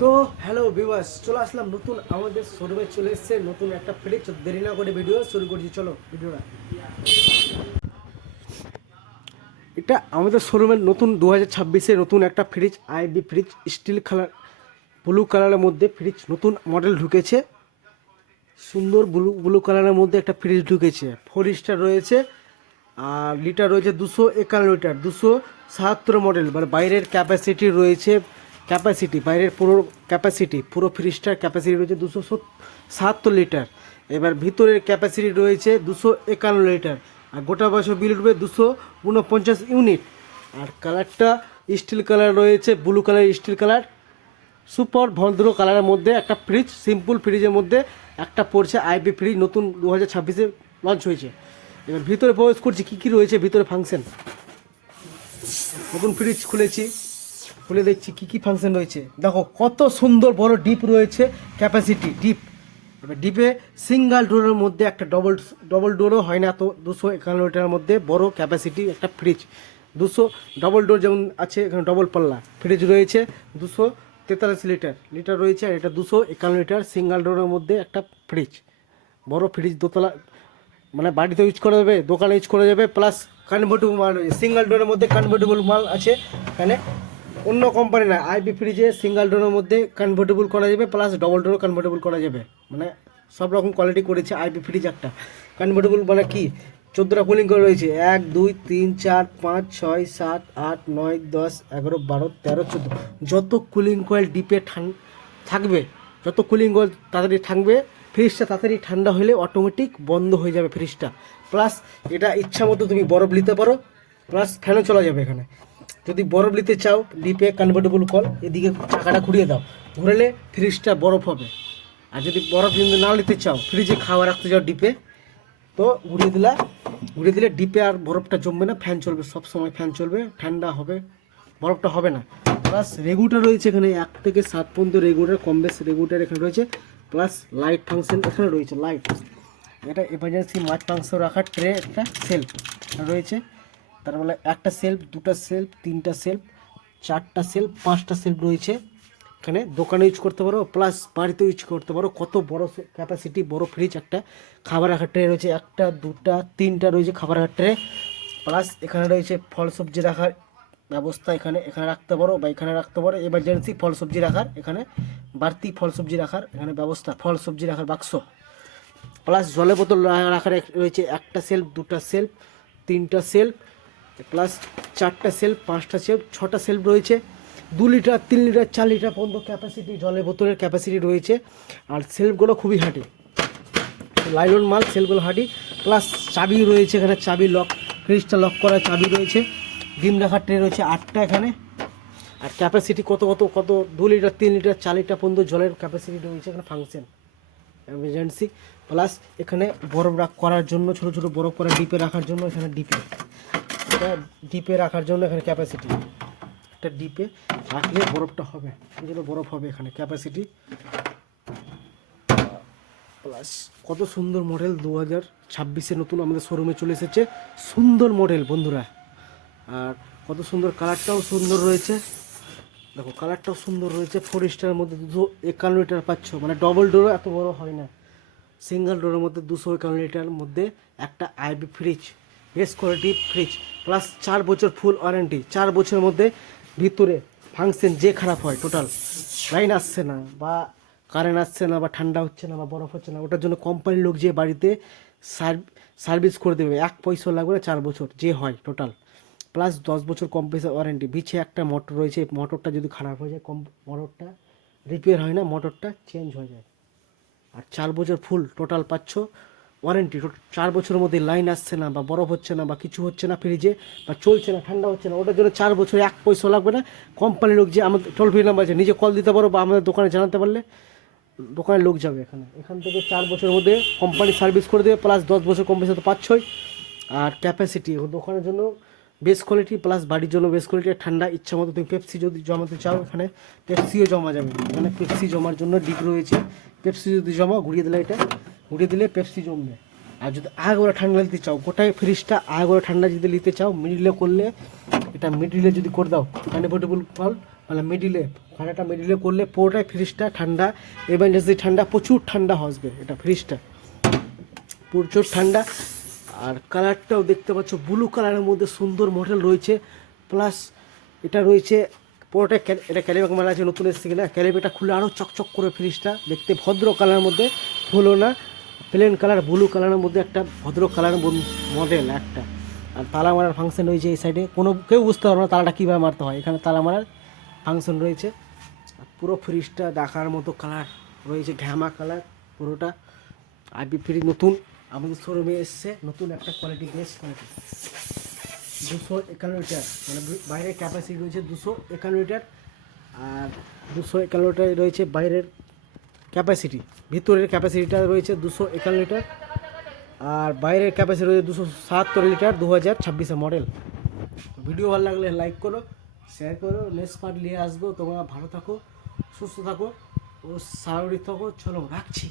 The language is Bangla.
তো হ্যালো ভিউয়ার্স, চলে আসলাম নতুন আমাদের শোরুমে। চলে এসছে নতুন একটা ফ্রিজ। দেরি না করে ভিডিও শুরু করছি, চলো ভিডিওটা। এটা আমাদের শোরুমের নতুন 2026-এর নতুন একটা fridge, IB fridge, steel colour, blue কালারের মধ্যে ফ্রিজ নতুন মডেল ঢুকেছে। সুন্দর ব্লু ব্লু কালারের মধ্যে একটা ফ্রিজ ঢুকেছে। 4 স্টার রয়েছে আর লিটার রয়েছে 251 লিটার, 277 মডেল। মানে বাইরের ক্যাপাসিটি রয়েছে, বাইরের পুরো ক্যাপাসিটি, পুরো ফ্রিজটার ক্যাপাসিটি রয়েছে 277 লিটার। এবার ভিতরের ক্যাপাসিটি রয়েছে 251 লিটার। আর গোটা বছর বিল উঠবে 249 ইউনিট। আর কালারটা স্টিল কালার রয়েছে, blue colour, steel colour, super ভদ্র কালারের মধ্যে একটা ফ্রিজ। সিম্পল ফ্রিজের মধ্যে একটা পড়ছে আইবি ফ্রিজ, নতুন 2026-এ লঞ্চ হয়েছে। এবার ভিতরে প্রবেশ করছি, কী কী রয়েছে ভিতরে ফাংশন। নতুন ফ্রিজ খুলেছি, খুলে দেখছি কী কী ফাংশন রয়েছে। দেখো কত সুন্দর বড় ডিপ রয়েছে, ক্যাপাসিটি ডিপ। এবার ডিপে সিঙ্গেল ডোরের মধ্যে একটা ডবল ডোরও হয় না, তো 251 লিটারের মধ্যে বড় ক্যাপাসিটি একটা ফ্রিজ। 200 ডবল ডোর যেমন আছে, এখানে ডবল পাল্লা ফ্রিজ রয়েছে। 243 লিটার রয়েছে। আর এটা 251 লিটার সিঙ্গেল ডোরের মধ্যে একটা ফ্রিজ, বড় ফ্রিজ। দোতলা, মানে বাড়িতে ইউজ করা যাবে, দোকানে ইউজ করা যাবে। প্লাস কনভার্টেবল মাল রয়েছে, সিঙ্গেল ডোরের মধ্যে কনভার্টেবল মাল আছে এখানে। অন্য কোম্পানি না, আইবি ফ্রিজে সিঙ্গেল ডোরের মধ্যে কনভার্টেবল করা যাবে, প্লাস ডবল ডোরও কনভার্টেবল করা যাবে। মানে সব রকম কোয়ালিটি করেছে আইবি ফ্রিজ। একটা কনভার্টেবল মানে কি, 14টা কুলিং করে রয়েছে, 1 2 3 4 5 6 7 8 9 10 11 12 13 14। যত কুলিং কয়েল ডিপে থাকবে, যত কুলিং কয়েল তাড়াতাড়ি থাকবে, ফ্রিজটা তাড়াতাড়ি ঠান্ডা হলে অটোমেটিক বন্ধ হয়ে যাবে ফ্রিজটা। প্লাস এটা ইচ্ছা মতো তুমি বরফ নিতে পারো, প্লাস ফ্যানও চলা যাবে এখানে। যদি বরফ নিতে চাও, ডিপে কনভার্টেবল কল, এদিকে চাকাটা ঘুরিয়ে দাও, ঘুরেলে ফ্রিজটা বরফ হবে। আর যদি বরফ না নিতে চাও, ফ্রিজে খাওয়া রাখতে চাও ডিপে, তো ঘুরিয়ে দিলে ডিপে আর বরফটা জমবে না, ফ্যান চলবে, সব সময় ফ্যান চলবে, ঠান্ডা হবে, বরফটা হবে না। প্লাস রেগুলেটর রয়েছে এখানে, 1 থেকে 7 পর্যন্ত রেগুলেটর, কম বেশ রেগুলেটর এখানে রয়েছে। প্লাস লাইট ফাংশন এখানে রয়েছে, লাইট। এটা এমার্জেন্সি মাছ মাংস রাখার ট্রে, একটা সেলফ রয়েছে। তার মানে একটা সেলফ, দুটা সেলফ, তিনটা সেলফ, চারটা সেলফ, 5টা সেলফ রয়েছে এখানে। দোকানে ইউজ করতে পারো, প্লাস বাড়িতে ইউজ করতে পারো। কত বড় ক্যাপাসিটি, বড় ফ্রিজ। একটা খাবার রাখার ট্রে রয়েছে, একটা দুটা তিনটা রয়েছে খাবার রাখার ট্রে। প্লাস এখানে রয়েছে ফল সবজি রাখার ব্যবস্থা, এখানে রাখতে পারো বা এখানে রাখতে পারো। এমার্জেন্সি ফল সবজি রাখার, এখানে বাড়তি ফল সবজি রাখার এখানে ব্যবস্থা, ফল সবজি রাখার বাক্স। প্লাস জলের বোতল রাখার রয়েছে, একটা সেলফ, দুটা সেলফ, তিনটা সেলফ, প্লাস 4টা সেলফ, 5টা সেলফ, 6টা সেলফ রয়েছে। 2 লিটার, 3 লিটার, 4 লিটার পর্যন্ত ক্যাপাসিটি জলের বোতলের ক্যাপাসিটি রয়েছে। আর সেলফগুলো খুবই হাঁটি, লাইলন মাল, সেলফগুলো হাঁটি। প্লাস চাবি রয়েছে এখানে, চাবি লক, ফ্রিজটা লক করার চাবি রয়েছে। ডিম রাখার ট্রে রয়েছে 8টা এখানে। আর ক্যাপাসিটি কত কত কত 2 লিটার, 3 লিটার, 4 লিটার পর্যন্ত জলের ক্যাপাসিটি রয়েছে এখানে ফাংশন এমার্জেন্সি। প্লাস এখানে বরফ করার জন্য, ছোটো ছোটো বরফ করা ডিপে রাখার জন্য, এখানে ডিপে রাখার জন্য এখানে ক্যাপাসিটি, একটা ডিপে রাখলে বরফটা হবে, সেই জন্য বরফ হবে এখানে ক্যাপাসিটি। প্লাস কত সুন্দর মডেল, 2026-এ নতুন আমাদের শোরুমে চলে এসেছে। সুন্দর মডেল বন্ধুরা। আর কত সুন্দর, কালারটাও সুন্দর রয়েছে। দেখো কালারটাও সুন্দর রয়েছে। 4 স্টারের মধ্যে 251 লিটার পাচ্ছ, মানে ডবল ডোরও এত বড় হয় না। সিঙ্গেল ডোরের মধ্যে 251 লিটার মধ্যে একটা IB fridge, best quality fridge. Plus 4 বছর ফুল ওয়ারেন্টি। 4 বছরের মধ্যে ভিতরে ফাংশন যে খারাপ হয়, টোটাল লাইন আসছে না বা কারেন্ট আসছে না বা ঠান্ডা হচ্ছে না বা বরফ হচ্ছে না, ওটার জন্য কোম্পানির লোক যে বাড়িতে সার্ভিস করে দেবে, 1 পয়সা লাগবে না। 4 বছর যে হয় টোটাল। প্লাস 10 বছর কম্প্রেসার ওয়ারেন্টি। বিছে একটা মোটর রয়েছে, মোটরটা যদি খারাপ হয়ে যায়, মোটরটা রিপেয়ার হয় না, মোটরটা চেঞ্জ হয়ে যায়। আর 4 বছর ফুল টোটাল পাচ্ছ ওয়ারেন্টি। 4 বছরের মধ্যে লাইন আসছে না বা বরফ হচ্ছে না বা কিছু হচ্ছে না ফ্রিজে, বা চলছে না, ঠান্ডা হচ্ছে না, ওটার জন্য 4 বছর 1 পয়সা লাগবে না। কোম্পানির লোক যে আমাদের টোল ফ্রি নাম্বার আছে, নিজে কল দিতে পারো বা আমাদের দোকানে জানাতে পারলে দোকানের লোক যাবে এখান থেকে 4 বছরের মধ্যে কোম্পানি সার্ভিস করে দেবে। প্লাস 10 বছর কম্প্রেসার তো পাচ্ছই। আর ক্যাপাসিটি দোকানের জন্য বেস্ট কোয়ালিটি, প্লাস বাড়ির জন্য বেস্ট কোয়ালিটি। ঠান্ডা ইচ্ছা মতো তুমি পেপসি যদি জমাতে চাও, এখানে পেপসিও জমা যাবে। এখানে পেপসি জমার জন্য ডিপ রয়েছে। পেপসি যদি জমা, ঘুরিয়ে দিলে, এটা ঘুরিয়ে দিলে পেপসি জমবে। আর যদি আগে ওরা ঠান্ডা নিতে চাও, গোটাই ফ্রিজটা আগে ওরা ঠান্ডা যদি নিতে চাও, মিডিলে করলে, এটা মিডিলে যদি করে দাও, কনভার্টেবল কল, মানে মিডিলে খানাটা মিডিলে করলে পুরোটাই ফ্রিজটা ঠান্ডা, এমার্জেন্সি ঠান্ডা, প্রচুর ঠান্ডা হবে এটা ফ্রিজটা, প্রচুর ঠান্ডা। আর কালারটাও দেখতে পাচ্ছ ব্লু কালারের মধ্যে সুন্দর মডেল রয়েছে, প্লাস এটা রয়েছে পুরোটা এটা ক্যালিব্যাগ মারা আছে, নতুন এসেছে কিনা, ক্যালিব্যাগটা খুলে আরও চকচক করে ফ্রিজটা দেখতে ভদ্র কালারের মধ্যে, হলো না প্লেন কালার ব্লু কালারের মধ্যে একটা ভদ্র কালারের মডেল একটা। আর তালা মারার ফাংশন রয়েছে এই সাইডে, কেউ বুঝতে পারবে না তালাটা কীভাবে মারতে হয়, এখানে তালা মারার ফাংশন রয়েছে। আর পুরো ফ্রিজটা দেখার মতো কালার রয়েছে, ঘ্যামা কালার পুরোটা। আইপি ফ্রিজ নতুন আমাদের শোরুমে এসছে, নতুন একটা কোয়ালিটি, বেস্ট কোয়ালিটি। 251 লিটার, মানে বাইরের ক্যাপাসিটি রয়েছে 251 লিটার, আর 251 লিটার রয়েছে বাইরের ক্যাপাসিটি, ভিতরের ক্যাপাসিটিটা রয়েছে 251 লিটার, আর বাইরের ক্যাপাসিটি রয়েছে 277 লিটার, 2026 মডেল। ভিডিও ভালো লাগলে লাইক করো, শেয়ার করো, নেক্সট পার্ট নিয়ে আসবো। তোমরা ভালো থাকো, সুস্থ থাকো ও স্বাভাবিক থাকো। চলো রাখছি।